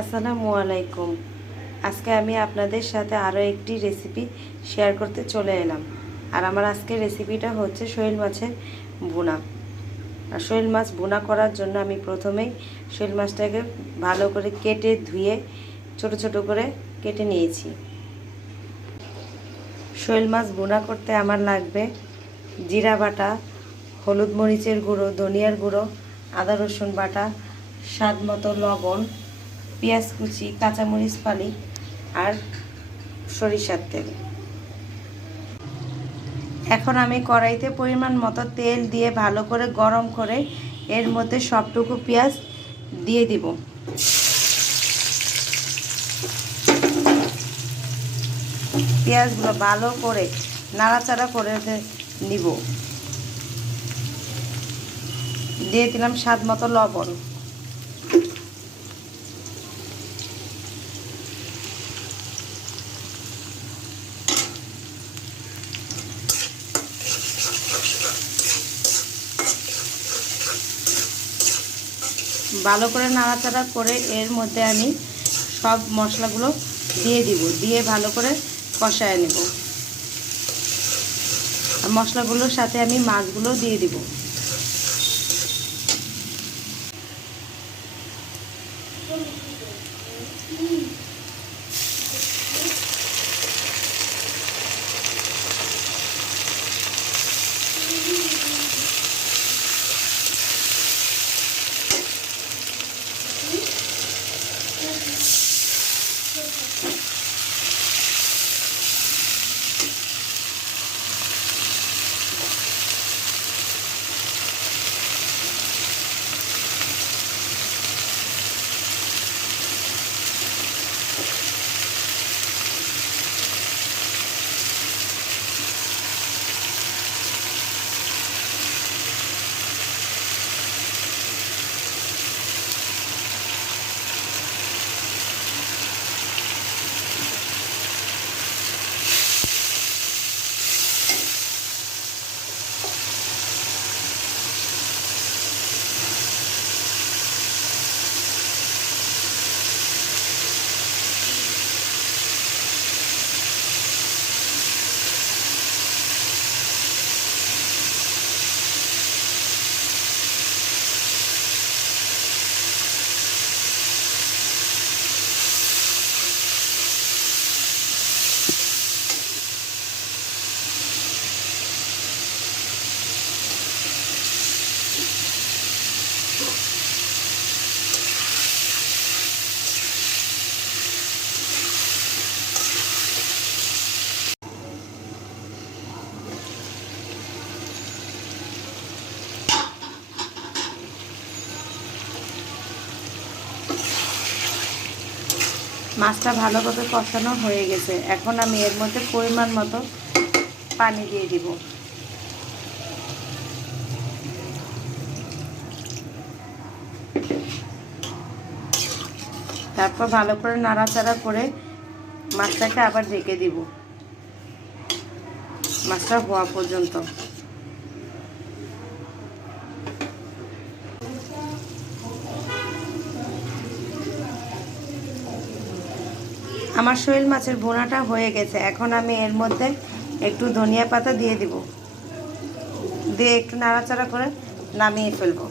আসসালামু আলাইকুম। আজকে আমি আপনাদের সাথে আরও একটি রেসিপি শেয়ার করতে চলে এলাম। আর আমার আজকের রেসিপিটা হচ্ছে শৈল মাছের ভুনা। আর শৈল মাছ ভুনা করার জন্য আমি প্রথমেই শৈল মাছটাকে ভালো করে কেটে ধুয়ে ছোট ছোট করে কেটে নিয়েছি। শৈল মাছ ভুনা করতে আমার লাগবে জিরা বাটা, হলুদ মরিচের গুঁড়ো, ধনিয়ার গুঁড়ো, আদা রসুন বাটা, স্বাদ মতো লবণ, পেঁয়াজ কুচি, কাঁচামরিচ ফালি আর সরিষার তেল। এখন আমি কড়াইতে পরিমাণ মতো তেল দিয়ে ভালো করে গরম করে এর মধ্যে সবটুকু পেঁয়াজ দিয়ে দিব। পেঁয়াজগুলো ভালো করে নাড়াচাড়া করে নিব। দিয়ে দিলাম স্বাদ মতো লবণ। ভালো করে নাড়াচাড়া করে এর মধ্যে আমি সব মশলাগুলো দিয়ে দিব, দিয়ে ভালো করে কষায় নেব। মশলাগুলোর সাথে আমি মাছগুলো দিয়ে দিব। মাছটা ভালোভাবে কষানো হয়ে গেছে। এখন আমি এর মধ্যে পরিমাণ মতো পানি দিয়ে দিব। তারপর ভালো করে নাড়াচাড়া করে মাছটাকে আবার ঢেকে দিব মাছটা হওয়া পর্যন্ত। আমার শৈল মাছের ভুনাটা হয়ে গেছে। এখন আমি এর মধ্যে একটু ধনিয়া পাতা দিয়ে দিব, দিয়ে একটু নাড়াচাড়া করে নামিয়ে ফেলবো।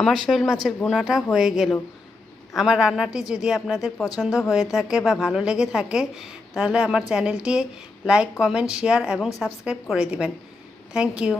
আমার শৈল মাছের ভুনাটা হয়ে গেল। আমার রান্নাটি যদি আপনাদের পছন্দ হয়ে থাকে বা ভালো লেগে থাকে তাহলে আমার চ্যানেলটি লাইক, কমেন্ট, শেয়ার এবং সাবস্ক্রাইব করে দিবেন। Thank you.